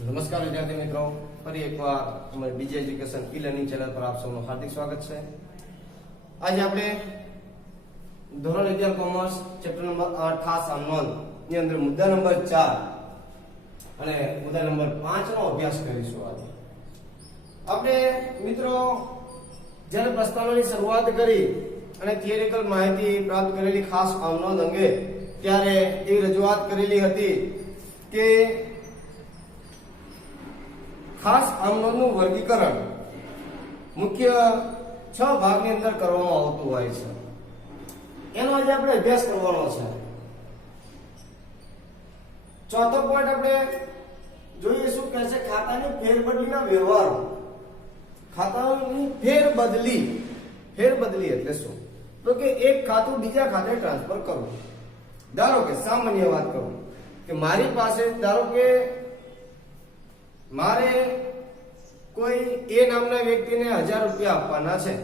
નમસ્કાર વિદ્યાર્થી મિત્રો, ફરી એકવાર અમારી બીજી એજ્યુકેશન ઈ લર્નિંગ ચેનલ પર આપ સૌનું હાર્દિક સ્વાગત છે। આજે આપણે ધોરણ 11 કોમર્સ ચેપ્ટર નંબર 8 ખાસ નોંધ ની અંદર મુદ્દા નંબર 4 અને મુદ્દા નંબર 5 નો અભ્યાસ કરીશું। આજે આપણે મિત્રો જ્યારે પ્રસ્તાવનાની શરૂઆત કરી અને થિયરિકલ માહિતી પ્રાપ્ત કરેલી ખાસ નોંધ અંગે ત્યારે એ રજૂઆત કરેલી હતી કે ખાસ નોંધનું વર્ગીકરણ મુખ્ય 6 ભાગની અંદર કરવામાં આવતું હોય છે। એનો આજે આપણે અભ્યાસ કરવાનો છે। ચોથો પોઈન્ટ આપણે જોઈએ શું કહે છે, ખાતાની ફેરબદલીના વ્યવહારો। ખાતાની ફેરબદલી એટલે શું? તો કે એક ખાતું બીજા ખાતે ટ્રાન્સફર કરવું। ધારો કે સામાન્ય વાત કરું કે મારી પાસે ધારો કે મારે કોઈ એ નામના વ્યક્તિને 1000 રૂપિયા આપવાના છે।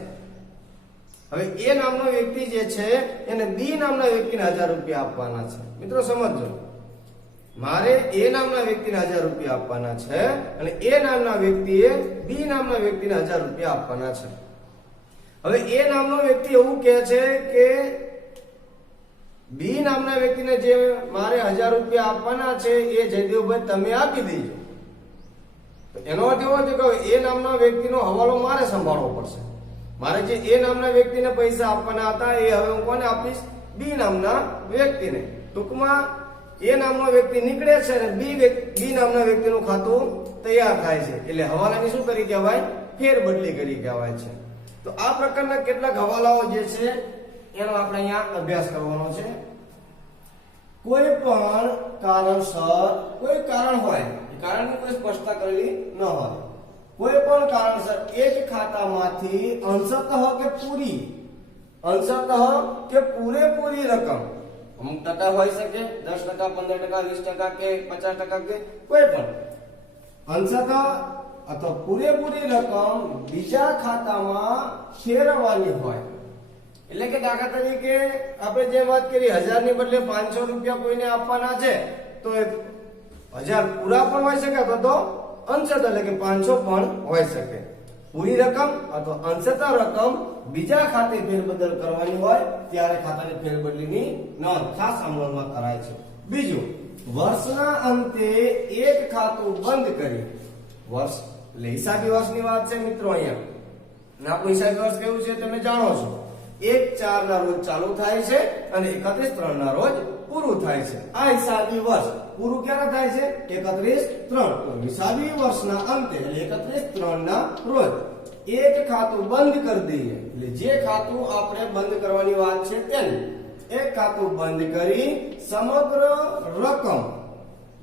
હવે એ નામનો વ્યક્તિ જે છે એને બી નામના વ્યક્તિને 1000 રૂપિયા આપવાના છે। મિત્રો સમજો, મારે એ નામના વ્યક્તિને 1000 રૂપિયા આપવાના છે અને એ નામના વ્યક્તિએ બી નામના વ્યક્તિને 1000 રૂપિયા આપવાના છે। હવે એ નામનો વ્યક્તિ એવું કહે છે કે બી નામના વ્યક્તિને જે મારે 1000 રૂપિયા આપવાના છે એ જયદેવભાઈ તમે આપી દેજો। એનો અર્થ એવો છે કે એ નામના વ્યક્તિનો હવાલો મારે સંભાળવો પડશે। મારે જે એ નામના વ્યક્તિને પૈસા આપવાના હતા એ હવે હું કોને આપીશ? બી નામના વ્યક્તિને। ટૂંકમાં એ નામનો વ્યક્તિ નીકળે છે અને બી નામના વ્યક્તિનું ખાતું તૈયાર થાય છે, એટલે હવાલાની શું કરી કહેવાય? ફેરબદલી કરી કહેવાય છે। તો આ પ્રકારના કેટલાક હવાલાઓ જે છે એનો આપણે અહીંયા અભ્યાસ કરવાનો છે। કોઈ પણ કારણસર, કોઈ કારણ હોય, કારણની કોઈ સ્પષ્ટતા કરેલી ન હોય, કોઈ પણ કારણસર એક ખાતામાંથી અંશતઃ કે પૂરેપૂરી રકમ, અમુક ટકા હોઈ શકે, 10%, 15%, 20% કે 50% કે કોઈ પણ અંશતઃ અથવા પૂરેપૂરી રકમ બીજા ખાતામાં ફેરવવાની હોય। એટલે કે દાખલા તરીકે આપણે જે વાત કરી 1000 ની બદલે 500 રૂપિયા કોઈને આપવાના છે, તો 1000 પૂરા પણ હોઈ શકે અથવા તો અંશતઃ એટલે કે 500 પણ હોઈ શકે। પૂરી રકમ અથવા અંશતઃ રકમ બીજા ખાતે ફેરબદલ કરવાની હોય ત્યારે ખાતાની ફેરબદલીની નોંધ ખાસ અમલમાં કરાય છે। બીજું, વર્ષના અંતે એક ખાતું બંધ કરી, વર્ષ એટલે હિસાબી વર્ષની વાત છે મિત્રો અહીંયા, અને આપણું હિસાબી વર્ષ કેવું છે તમે જાણો છો, 1/4 ના રોજ ચાલુ થાય છે અને 31/3 ના રોજ પૂરું થાય છે। આ હિસાબી વર્ષ પૂરું ક્યારે થાય છે? 31/3। તો હિસાબી વર્ષના અંતે એટલે 31/3 ના રોજ એક ખાતું બંધ કરી દઈએ, એટલે જે ખાતું આપણે બંધ કરવાની વાત છે તેનું એક ખાતું બંધ કરી સમગ્ર રકમ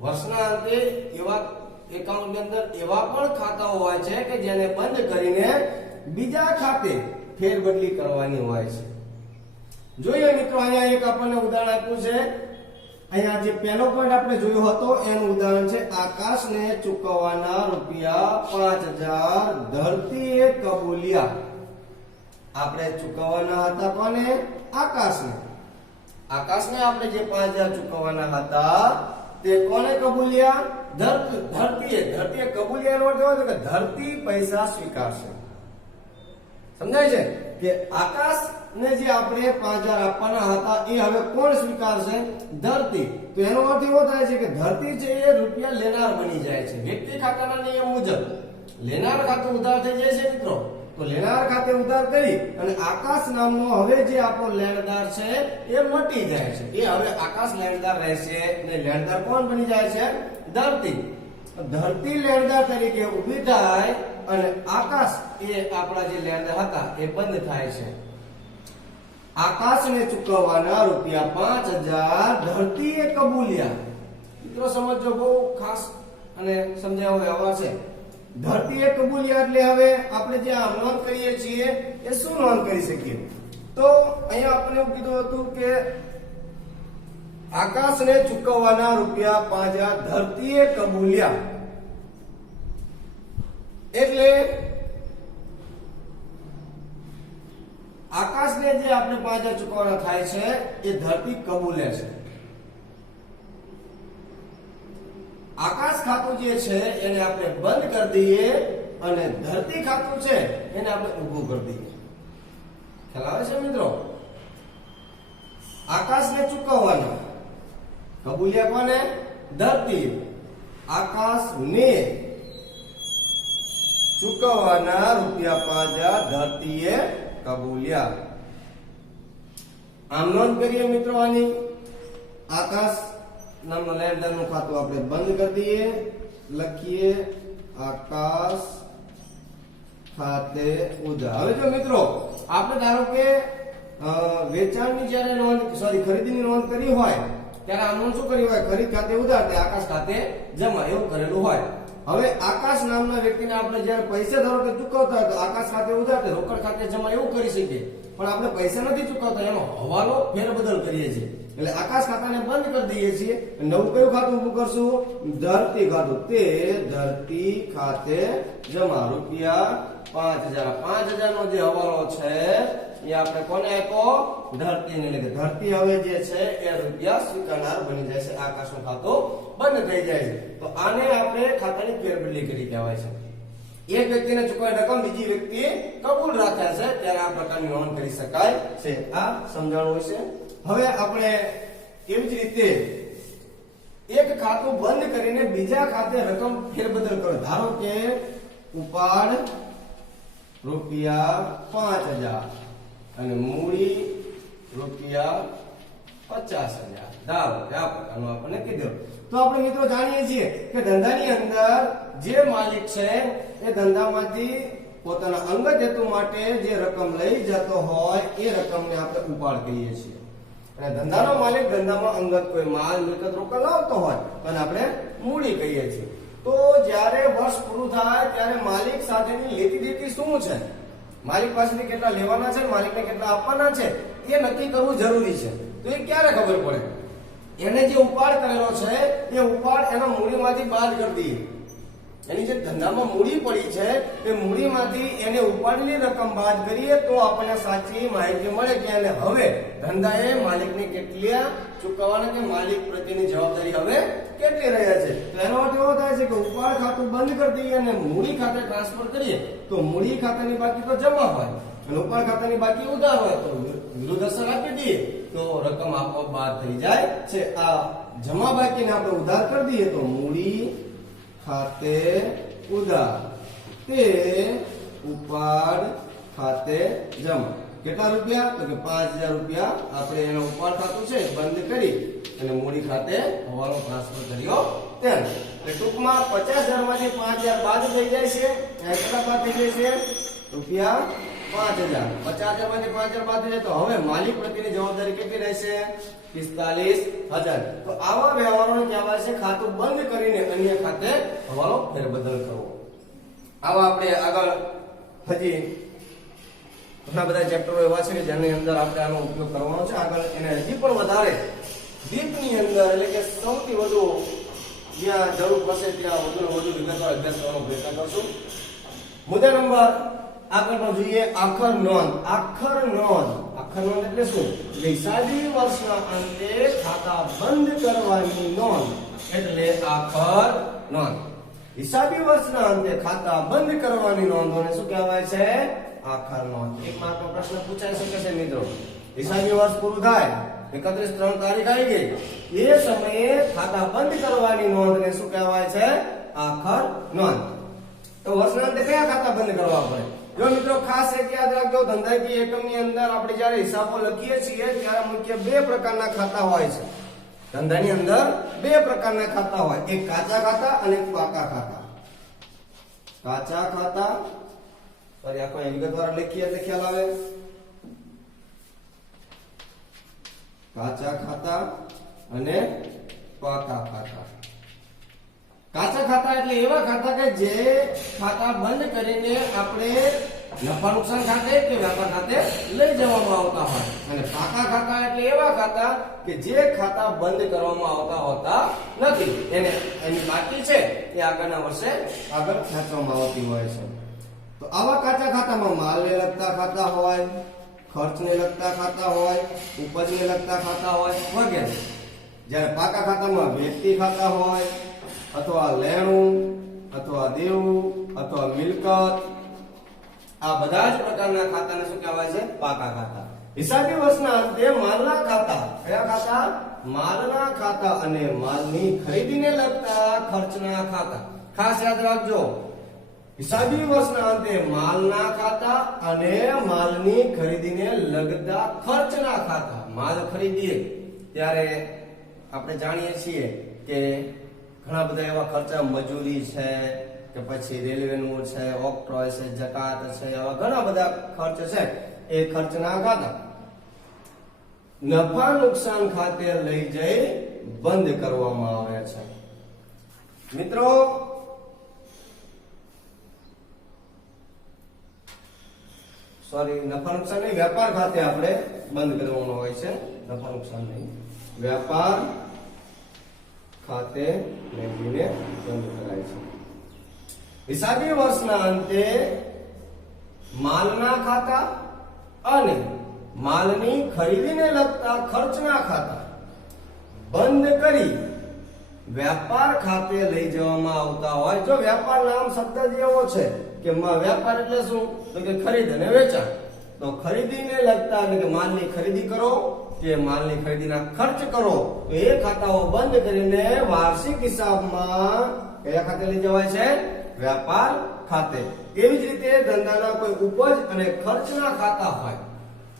વર્ષના અંતે એવા એકાઉન્ટની અંદર એવા પણ ખાતાઓ હોય છે કે જેને બંધ કરીને બીજા ખાતે ફેરબદલી કરવાની હોય છે। જોઈએ મિત્રો, અહીંયા એક આપણને ઉદાહરણ આપ્યું છે। અહીંયા જે પહેલો પોઈન્ટ આપણે જોયો હતો એનું ઉદાહરણ છે, આકાશને ચૂકવવાના રૂપિયા 5000 ધરતીએ કબૂલ્યા। આપણે ચૂકવવાના હતા કોને? આકાશને આપણે જે 5000 ચૂકવવાના હતા તે કોને કબૂલ્યા? ધરતીએ કબૂલ્યા નો અર્થ એવો છે કે ધરતી પૈસા સ્વીકારશે। સમજાય છે કે આકાશને જે આપણે 5000 આપવાના હતા એ હવે કોણ સ્વીકારશે? ધરતી। તો એનો અર્થ એવો થાય છે કે ધરતી છે એ રૂપિયા લેનાર બની જાય છે। વ્યક્તિ ખાતાના નિયમ મુજબ લેનાર ખાતું ઉધાર થઈ જાય છે મિત્રો, તો લેનાર ખાતે ઉધાર કરી અને આકાશ નામનો હવે જે આપણો લેણદાર છે એ મટી જાય છે। એ હવે આકાશ લેણદાર રહેશે અને લેણદાર કોણ બની જાય છે? ધરતી। ધરતી લેણદાર તરીકે ઊભી થાય અને આકાશ એ આપણા જે લેણદાર હતા એ બંધ થાય છે। આકાશને ચૂકવવાના રૂપિયા 5000 ધરતીએ કબૂલ્યા। મિત્રો સમજો, બહુ ખાસ અને સમજાવવાનો વ્યવહાર છે। ધરતીએ કબૂલ્યા એટલે હવે આપણે જે આ નોંધ કરીએ છીએ એ શું નોંધ કરી શકીએ? તો અહીંયા આપણે એવું કીધું હતું કે આકાશને ચૂકવવાના રૂપિયા 5000 ધરતીએ કબૂલ્યા, એટલે આકાશને જે આપણે 5000 ચૂકવવાના થાય છે એ ધરતી કબૂલે છે। આકાશ ખાતું જે છે એને આપણે બંધ કરી દઈએ અને ધરતી ખાતું છે એને આપણે ઊભું કરી દઈએ. ખ્યાલ આવે છે મિત્રો? આકાશને ચૂકવવાના, કબૂલ્યા કોને? ધરતી. આકાશને ચૂકવવાના રૂપિયા 5000 ધરતીએ કબૂલ્યા. આમ નોંધ કરીએ મિત્રો આની. આકાશ નામના લેણદારનું ખાતું આપણે બંધ કરી દઈએ. લખીએ આકાશ ખાતે ઉધાર. હવે જો મિત્રો આપણે ધારો કે વેચાણની જ્યારે નોંધ ખરીદીની નોંધ કરી હોય ત્યારે આનું શું કર્યું હોય? ખરીદ ખાતે ઉધાર તે આકાશ ખાતે જમા એવું કરેલું હોય. હવે આકાશ નામના વ્યક્તિને આપણે જ્યારે પૈસા ધારો કે ચૂકવતા હોય તો આકાશ ખાતે ઉધાર તે રોકડ ખાતે જમા એવું કરી શકીએ. પણ આપણે પૈસા નથી ચૂકવતા, એનો હવાલો ફેરબદલ કરીએ છીએ. એટલે આકાશ ખાતાને બંધ કરી દઈએ છીએ. નવું કયું ખાતું ઊભું કરશું? ધરતી ખાતું. તે ધરતી ખાતે જમા રૂપિયા 5000. 5000 નો જે હવાલો છે એ આપણે કોને આપ્યો? ધરતીને. એટલે કે ધરતી હવે જે છે એ રૂપિયા સ્વીકારનાર બની જાય છે. આકાશનું ખાતું બંધ થઈ જાય છે. તો આને આપણે ખાતાની ફેરબદલી કરી કહેવાય છે. એક વ્યક્તિને ચૂકવેલી રકમ બીજી વ્યક્તિ કબૂલ રાખે છે ત્યારે આ પ્રકારની નોંધ કરી શકાય છે. આ સમજાણું છે. હવે આપણે કેવી જ રીતે એક ખાતું બંધ કરીને બીજા ખાતે રકમ ફેરબદલ કરો. ધારો કે ઉપાડ રૂપિયા 5000 અને મૂડી રૂપિયા 50000. ધારો કે આ પ્રકારનું આપણને કીધું. તો આપણે મિત્રો જાણીએ છીએ કે ધંધાની અંદર જે માલિક છે એ ધંધામાંથી પોતાના અંગત હેતુ માટે જે રકમ લઈ જતો હોય એ રકમને આપણે ઉપાડ કહીએ છીએ. અને ધંધાનો માલિક ધંધામાં અંગત કોઈ માલ મિલકત રોકડ લાવતો હોય અને આપણે મૂડી કહીએ છીએ. તો જ્યારે વર્ષ પૂરું થાય ત્યારે માલિક સાથેની લેતી દેતી શું છે, માલિક પાસેથી કેટલા લેવાના છે, માલિકને કેટલા આપવાના છે એ નક્કી કરવું જરૂરી છે. તો એ ક્યારે ખબર પડે? એને જે ઉપાડ કરેલો છે એ ઉપાડ એના મૂડીમાંથી બાદ કરી દઈએ. એની જે ધંધામાં મૂડી પડી છે એ મૂડીમાંથી એને ઉપાડેલી રકમ બાદ કરીએ તો આપણને સાચી માહિતી મળે કે એને હવે ધંધાએ માલિકને કેટલી ચૂકવવાના કે માલિક પ્રત્યેની જવાબદારી હવે કેટલી રહ્યા છે. તો એનો અર્થ એવો થાય છે કે ઉપાડ ખાતું બંધ કરી દઈએ અને મૂડી ખાતે ટ્રાન્સફર કરીએ તો મૂડી ખાતાની બાકી તો જમા હોય અને ઉપાડ ખાતાની બાકી ઉધાર હોય તો વિરુદ્ધ અસર આપી દઈએ તો રકમ આપોઆપ બાદ થઈ જાય છે. આ જમા બાકીને આપણે ઉધાર કરી દઈએ તો મૂડી ખાતે ઉધાર તે ઉપાડ ખાતે જમા. કેટલા રૂપિયા? તો કે 5000 રૂપિયા આપણે એનો ઉપાડ ખાતું છે બંધ કરી અને મૂડી ખાતે હવાલો ટ્રાન્સફર કર્યો તેમ. એટલે ટૂંકમાં 50000 માંથી 5000 બાદ થઈ જાય છે. કેટલા બાદ થઈ જાય છે? રૂપિયા 5000. 50000 માંથી 5000 બાદ થઈ જાય તો હવે માલિક પ્રત્યેની જવાબદારી કેટલી રહેશે? 45000. તો આવા વ્યવહારોને કહેવાય છે ખાતું બંધ કરીને અન્ય ખાતે હવાલો ફેરબદલ કરવો. આવા આપણે આગળ હજી ઘણા બધા ચેપ્ટરો એવા છે કે જેની અંદર આપણે આનો ઉપયોગ કરવાનો છે. આગળ એને હજી પણ વધારે ડીપની અંદર એટલે કે સૌથી વધુ જ્યાં જરૂર પડશે ત્યાં વધુ વિગતવાર અભ્યાસ કરવાનો પ્રયત્ન કરશું. મુદ્દા નંબર આગળનો જોઈએ આખર નોંધ. આખર નોંધ એટલે શું? હિસાબી વર્ષના અંતે ખાતા બંધ કરવાની નોંધ એટલે આખર નોંધ. હિસાબી વર્ષના અંતે ખાતા બંધ કરવાની નોંધોને શું કહેવાય છે? આખર નોંધ. એક માર્કનો પ્રશ્ન પૂછાઈ શકે છે મિત્રો. હિસાબી વર્ષ પૂરું થાય 31/3 તારીખ આવી ગઈ એ સમયે ખાતા બંધ કરવાની નોંધને શું કહેવાય છે? આખર નોંધ. તો વર્ષના અંતે કયા ખાતા બંધ કરવા પડે? જો મિત્રો ખાસ એક યાદ રાખજો, ધંધાકીય એકમની અંદર આપણે જ્યારે હિસાબો લખીએ છીએ ત્યારે મુખ્ય બે પ્રકારના ખાતા હોય છે. ધંધાની અંદર બે પ્રકારના ખાતા હોય, એક કાચા ખાતા અને એક પાકા ખાતા. કાચા ખાતા ફરી આખો વિગતવાર લખીએ એટલે ખ્યાલ આવે. કાચા ખાતા અને પાકા ખાતા. કાચા ખાતા એટલે એવા ખાતા કે જે ખાતા બંધ કરીને આપણે નફા નુકસાન ખાતે કે વ્યાપાર ખાતે લઈ જવામાં આવતા હોય. અને પાકા ખાતા એટલે એવા ખાતા કે જે ખાતા બંધ કરવામાં આવતા હોતા નથી, એને એની બાકી છે એ આગળના વર્ષે આગળ ખેંચવામાં આવતી હોય છે. તો આવા કાચા ખાતામાં માલને લગતા ખાતા હોય, ખર્ચને લગતા ખાતા હોય, ઉપજને લગતા ખાતા હોય વગેરે. જ્યારે પાકા ખાતામાં વ્યક્તિ ખાતા હોય, અથવા લેણું અથવા દેવું અથવા મિલકત, આ બધા જ પ્રકારના ખાતાને શું કહેવાય છે? પાકા ખાતા. હિસાબી વર્ષના અંતે માલના ખાતા, કયા ખાતા? માલના ખાતા અને માલની ખરીદીને લગતા ખર્ચના ખાતા. ખાસ યાદ રાખજો, હિસાબી વર્ષના અંતે માલના ખાતા અને માલની ખરીદીને લગતા ખર્ચના ખાતા. માલ ખરીદીએ ત્યારે આપણે જાણીએ છીએ કે ઘણા બધા એવા ખર્ચા, મજૂરી છે કે પછી રેલવેનું છે, ઓક્ટ્રોય છે, જકાત છે, આવા ઘણા બધા ખર્ચ છે. એ ખર્ચના ખાતા નફા નુકસાન ખાતે લઈ જઈ બંધ કરવામાં આવે છે. મિત્રો, નફા નુકસાન નહીં, વેપાર ખાતે આપણે બંધ કરવાનો હોય છે. નફા નુકસાન નહીં, વેપાર ખાતે લઈને બંધ કરાય છે. હિસાબી વર્ષના અંતે માલના ખાતા અને માલની ખરીદીને લગતા ખર્ચના ખાતા બંધ કરી વેપાર ખાતે લઈ જવામાં આવતા હોય. જો વેપાર નામ શબ્દ જ એવો છે કે વેપાર એટલે શું? તો કે ખરીદ અને વેચાણ. તો ખરીદીને લગતા એટલે કે માલની ખરીદી કરો કે માલની ખરીદીના ખર્ચ કરો, તો એ ખાતાઓ બંધ કરીને વાર્ષિક હિસાબમાં કયા ખાતે લઈ જવાય છે? વેપાર ખાતે. એવી જ રીતે ધંધાના કોઈ ઉપજ અને ખર્ચના ખાતા હોય.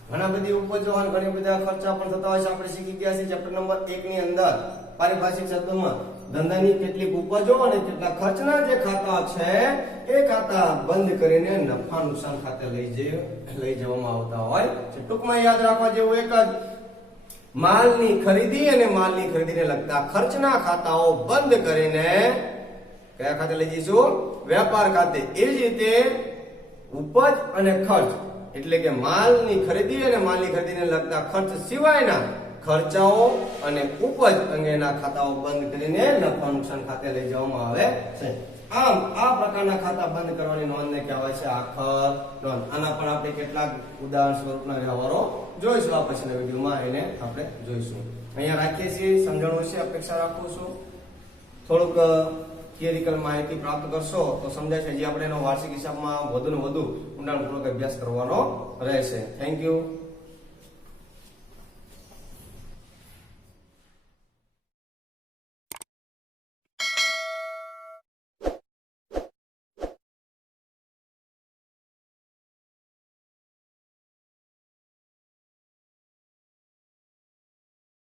ઘણા બધી ઉપજો અને ઘણી બધા ખર્ચા પણ થતા હોય છે. આપણે શીખી ગયા છીએ ચેપ્ટર નંબર 1 ની અંદર પારિભાષિક શબ્દોમાં ધંધાની કેટલીક ઉપજો અને કેટલા ખર્ચના જે ખાતા છે એ ખાતા બંધ કરીને નફા નુકસાન ખાતે લઈ જવામાં આવતા હોય છે. ટૂંકમાં યાદ રાખવા જેવું એક જ, માલની ખરીદી અને માલની ખરીદીને લગતા ખર્ચના ખાતાઓ બંધ કરીને કયા ખાતે લઈ જઈશું? વેપાર ખાતે. એવી જ રીતે ઉપજ અને ખર્ચ એટલે કે માલની ખરીદી અને માલની ખરીદીને લગતા ખર્ચ સિવાયના ખર્ચાઓ અને ઉપજ અંગેના ખાતાઓ બંધ કરીને નફા નુકસાન ખાતે લઈ જવામાં આવે છે. આમ આ પ્રકારના ખાતા બંધ કરવાની નોંધને કહેવાય છે આખર નોંધ. આના પણ આપણે કેટલાક ઉદાહરણ સ્વરૂપના વ્યવહારો જોઈશું. આ પછીના વિડીયોમાં એને આપણે જોઈશું. અહીંયા રાખીએ છીએ. સમજણ વિશે અપેક્ષા રાખું છું. થોડુંક થિયરિકલ માહિતી પ્રાપ્ત કરશો તો સમજાય છે. જે આપણે એનો વાર્ષિક હિસાબમાં વધુ ને વધુ ઊંડાણપૂર્વક અભ્યાસ કરવાનો રહેશે. Thank you.